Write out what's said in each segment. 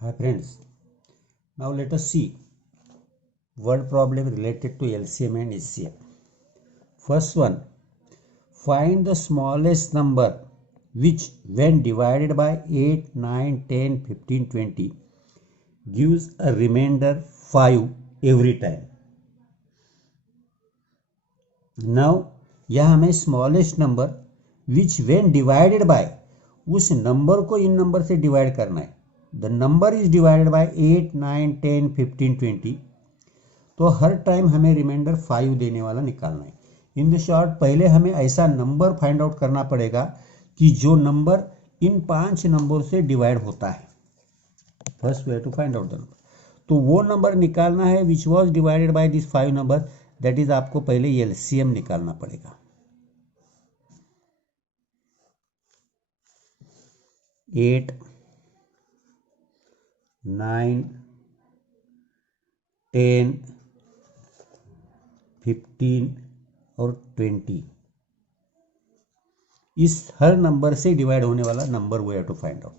Hi friends, now let us see word problem related to LCM and HCM. First one, find the smallest number which when divided by 8, 9, 10, 15, 20 gives a remainder 5 every time. Now यहाँ हमें smallest number which when divided by उस number को इन number से divide करना है. The number is divided by 8, 9, 10, 15, 20. तो हर time हमें reminder 5 देने वाला निकालना है. इन द शॉर्ट पहले हमें ऐसा नंबर फाइंड आउट करना पड़ेगा कि जो नंबर इन 5 नंबर से डिवाइड होता है. First way to find out the number. तो वो नंबर निकालना है which was divided by this 5 number. That is आपको पहले एलसीएम निकालना पड़ेगा. 8, 9, 10, 15 और 20 इस हर नंबर से डिवाइड होने वाला number we have to find out.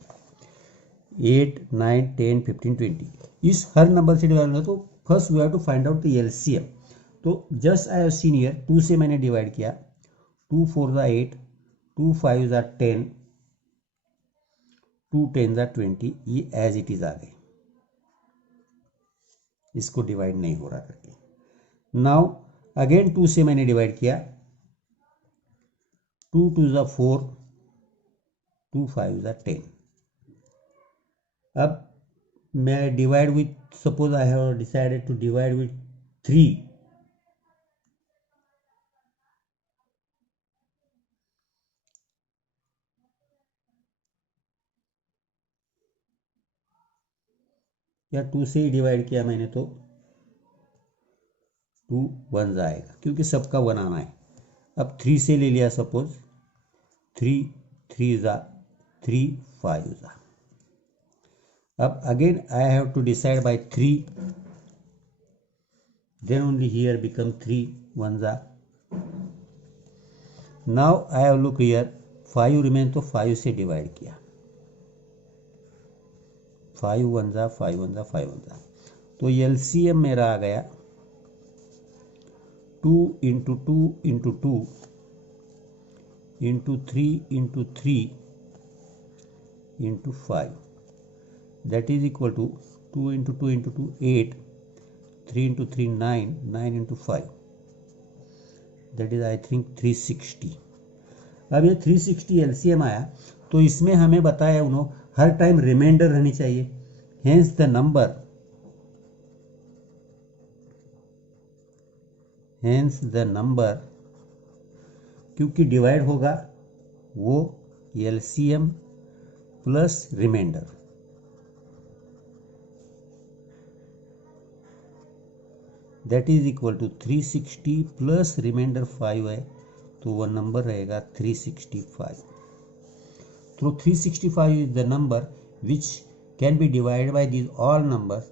8, 9, 10, 15, 20 इस हर नंबर से डिवाइड होगा. तो first we have to find out the LCM. तो just I have seen here 2 से मैंने डिवाइड किया. 2 4 ज़ा 8, 2 5 ज़ा 10, 2 10 ज़ा 20. ये एज इट इज आ गए, इसको डिवाइड नहीं हो रहा करके. नाउ अगेन 2 से मैंने डिवाइड किया. 2 2 ज़ा 4, 2 5 ज़ा 10. अब मैं divide with suppose I have decided to divide with 3. या 2 से ही डिवाइड किया मैंने तो 2 1 आएगा क्योंकि सबका 1 आना है. अब 3 से ले लिया सपोज 3 3 ज़ा 3 5 ज़ा. अब again I have to decide by 3. Then only here become 3 1 ज़ा. Now I have look here 5 remain तो 5 से डिवाइड किया. 5 1 ज़ा 5 1 ज़ा 5 1 ज़ा. तो एलसीएम मेरा आ गया 2 into 2 into 2 into 3 into 3 into 5. That is equal to 2 into 2 into 2 8, 3 into 3 9, 9 into 5. That is I think 360. अब ये 360 एलसीएम आया. तो इसमें हमें बताया उन्होंने हर टाइम रिमाइंडर रहनी चाहिए. हेंस द नंबर क्योंकि डिवाइड होगा वो LCM plus reminder. That is equal to 360 plus reminder 5 है तो वह नंबर रहेगा 365. तो 365 is the number which can be divided by these all numbers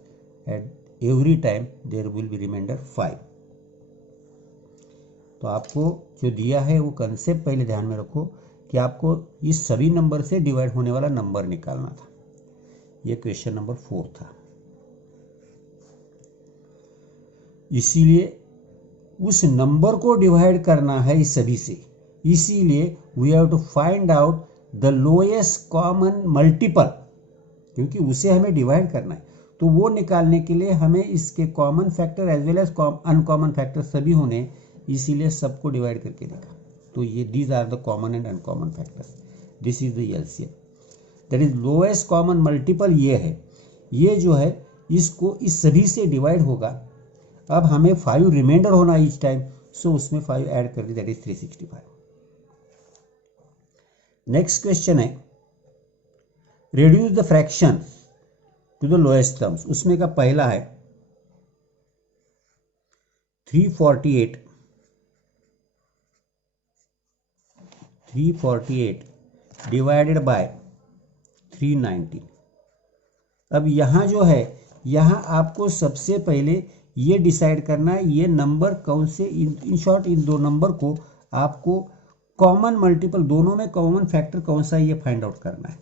at every time there will be remainder 5. तो आपको जो दिया है वो कंसेप्ट पहले ध्यान में रखो कि आपको इस सभी नंबर से डिवाइड होने वाला नंबर निकालना था. ये क्वेश्चन नंबर 4 था. इसीलिए उस नंबर को डिवाइड करना है इस सभी से. इसीलिए we have to find out the lowest common multiple, क्योंकि उसे हमें डिवाइड करना है. तो वो निकालने के लिए हमें इसके common factor as well as uncommon factor सभी होने, इसीलिए सबको डिवाइड करके देखा. तो ये these are the common and uncommon factors. This is the LCM. That is lowest common multiple ये है. ये जो है इसको इस सभी से डिवाइड होगा. अब हमें 5 रिमाइंडर होना ईच टाइम, सो उसमें 5 ऐड कर दी. That is 365. नेक्स्ट क्वेश्चन है reduce the fraction to the lowest terms. उसमें का पहला है 348 डिवाइडेड बाय 319. अब यहाँ जो है यहाँ आपको सबसे पहले ये डिसाइड करना है ये नंबर कौन से, इन शॉर्ट इन दो नंबर को आपको कॉमन मल्टीपल, दोनों में कॉमन फैक्टर कौन सा है ये फाइंड आउट करना है.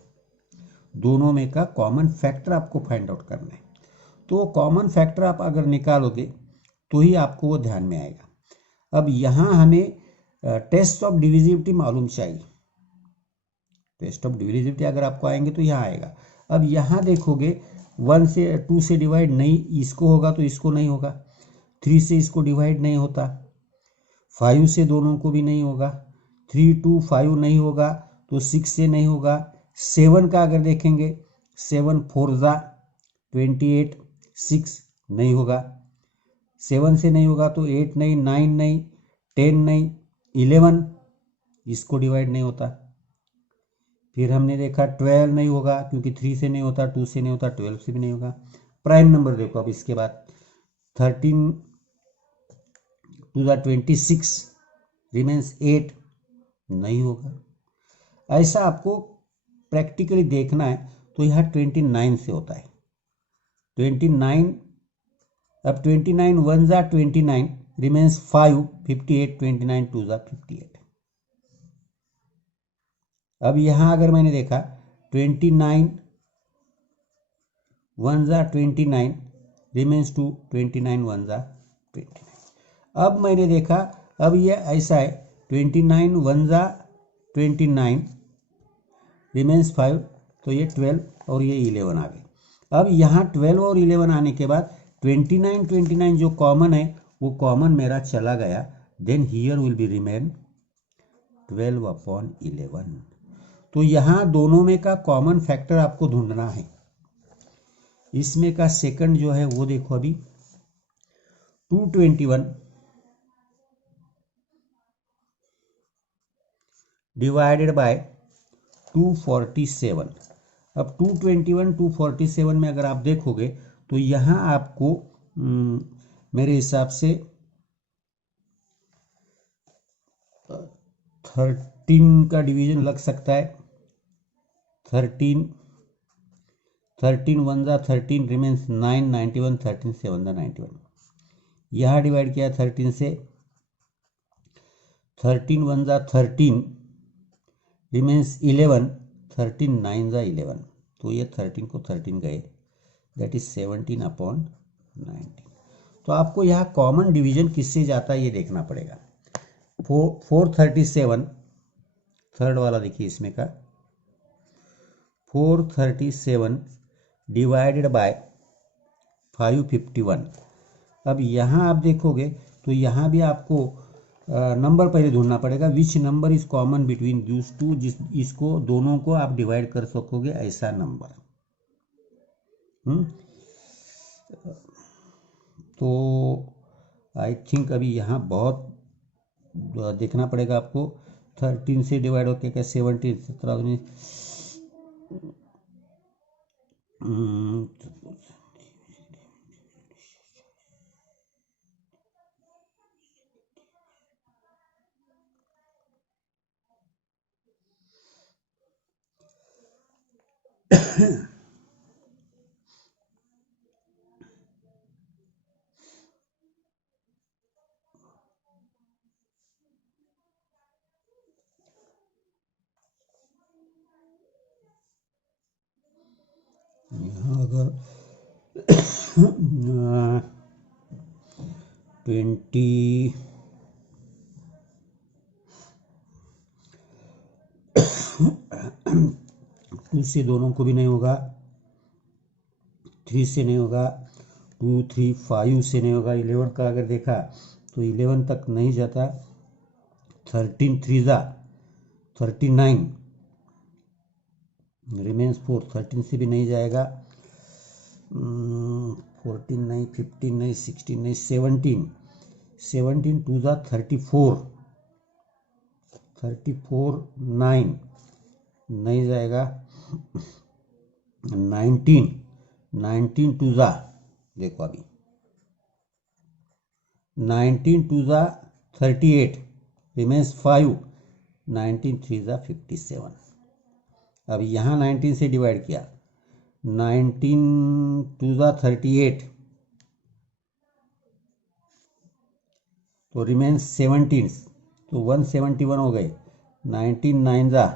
दोनों में का कॉमन फैक्टर आपको फाइंड आउट करना है। तो कॉमन फैक्टर आप अगर निकालोगे तो ही आपको वो ध्यान में आएगा। अब यहाँ हमें टेस्ट ऑफ डिविजिबिलिटी मालूम चाहिए। टेस्ट ऑफ डिविजिबिलिटी अगर आपको आएंगे तो यहाँ आएगा। अब यहाँ देखोगे 1 से 2 से डिवाइड नहीं इसको होगा तो इसको नहीं होगा, 3 से इसको डिवाइड नहीं होता, 5 से दोनों को भी नहीं होगा, 3 2 5 नहीं होगा तो 6 से नहीं होगा। 7 का अगर देखेंगे 7 4 ज़ा 28, 6 नहीं होगा, 7 से नहीं होगा तो 8 नहीं, 9 नहीं, 10 नहीं, 11 इसको डिवाइड नहीं होता। फिर हमने देखा 12 नहीं होगा क्योंकि 3 से नहीं होता, 2 से नहीं होता, 12 से भी नहीं होगा। प्राइम नंबर देखो अब इसके बाद 13 2 ज़ा 26 रिमेन्स 8 नहीं होगा। ऐसा आपको प्रैक्टिकली देखना है तो यह 29 से होता है। 29 अब 29 1 ज़ा 29 रिमेन्स 5 58 29 2 ज़ा 58। अब यहाँ अगर मैंने देखा 29 1 ज़ा 29 रिमेन्स 2 29 1 ज़ा 29। अब मैंने देखा अब ये ऐसा है 29 1 ज़ा 29 रिमेन्स 5 तो ये 12 और ये 11 आ गए। अब यहाँ 12 और 11 आने के बाद 29 जो कॉमन है वो कॉमन मेरा चला गया। Then here will be remain 12/11। तो यहाँ दोनों में का कॉमन फैक्टर आपको ढूंढना है। इसमें का सेकंड जो है वो देखो अभी 221 डिवाइडेड बाय 247। अब 221 247 में अगर आप देखोगे तो यहाँ आपको मेरे हिसाब से 13 का डिवीजन लग सकता है। 13 1 ज़ा 13 रिमेन्स 9 91 13 7 ज़ा 91। यहाँ डिवाइड किया 13 से 13 1 ज़ा 13 रिमेन्स 11 13 9 ज़ा 11। तो ये 13 को 13 गए दैट इज 17/19। तो आपको यहाँ कॉमन डिवीजन किससे जाता है ये देखना पड़ेगा। 437 थर्ड वाला देखिए इसमें का 437 डिवाइडेड बाय 551। अब यहाँ आप देखोगे तो यहाँ भी आपको नंबर पहले ढूंढना पड़ेगा which number is common between this two, जिस इसको दोनों को आप डिवाइड कर सकोगे ऐसा नंबर। तो आई थिंक अभी यहाँ बहुत देखना पड़ेगा आपको। 13 से डिवाइड होकर क्या 17 17 यहाँ अगर 20 2 से दोनों को भी नहीं होगा, 3 से नहीं होगा, 2 3 5 से नहीं होगा। 11 का अगर देखा तो 11 तक नहीं जाता। 13 3 ज़ा 39 रिमेन्स 4 13 से भी नहीं जाएगा। 14 नहीं, 15 नहीं, 16 नहीं, 17 2 ज़ा 34 9 नहीं जाएगा। 19 2 ज़ा देखो अभी 19 2 ज़ा 38 रिमेन्स 5 19 3 ज़ा 57। अब यहाँ 19 से डिवाइड किया 19 2 ज़ा 38 तो रिमेन्स 17 तो 171 हो गए। 19 9 ज़ा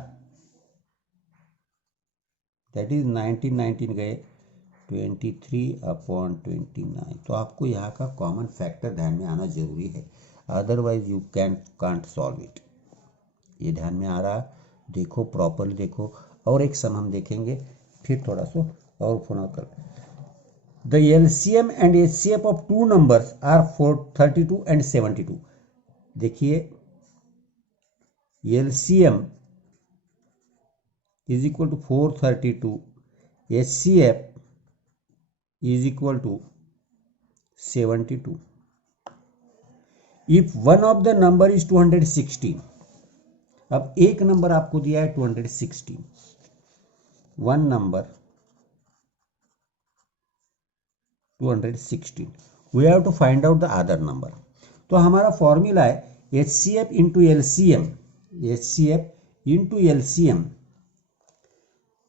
दैट इज 19 गए 23/29। तो आपको यहाँ का कॉमन फैक्टर ध्यान में आना जरूरी है, otherwise you can't solve it. ये ध्यान में आ रहा, देखो प्रॉपरली देखो। और एक सम हम देखेंगे फिर थोड़ा सा और फोन कर। The LCM and HCF of two numbers are 32 and 72। देखिए LCM is equal to 432, HCF is equal to 72. If one of the number is 216, अब एक नंबर आपको दिया है 216, one number 216, we have to find out the other number। तो हमारा formula है HCF into LCM, HCF into LCM,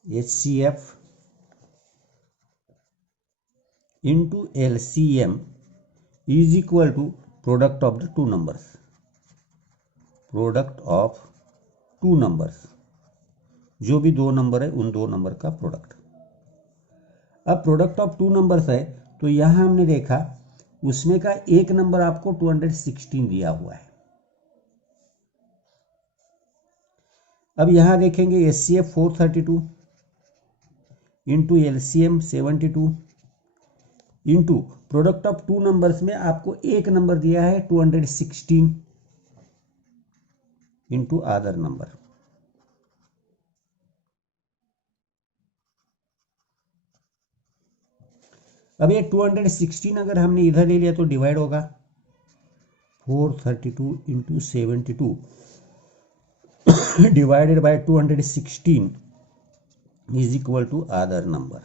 HCF into LCM is equal to product of the two numbers, product of two numbers, जो भी दो number है उन दो number का प्रोडक्ट। अब प्रोडक्ट ऑफ टू नंबर्स है तो यहां हमने देखा उसमें का एक नंबर आपको 216 दिया हुआ है। अब यहां देखेंगे HCF 432 into LCM 72 into product of two numbers में आपको एक नंबर दिया है 216 इंटू अदर नंबर। अब ये 216 अगर हमने इधर ले लिया तो डिवाइड होगा 432 into 72 divided by 216 is equal to other number.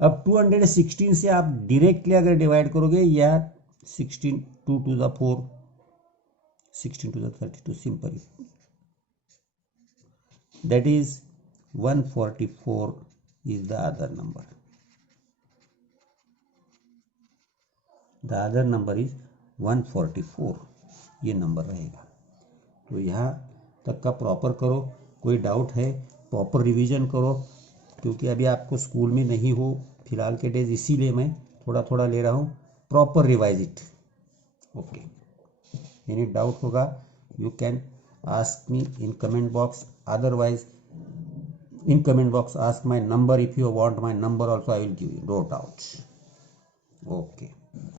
अब 216 से आप डायरेक्टली अगर डिवाइड करोगे या 16 2 to the 4, 16 to the 32 simple, that is 144 is the other number, the other number is 144, ये नंबर रहेगा। तो यहाँ तक का प्रॉपर करो, कोई डाउट है प्रॉपर रिवीजन करो, क्योंकि अभी आपको स्कूल में नहीं हो फिलहाल के डेज, इसीलिए मैं थोड़ा थोड़ा ले रहा हूँ, proper revise it. Okay, any doubt होगा you can ask me in comment box, otherwise in comment box ask my number, if you want my number also I will give you, no doubts। okay।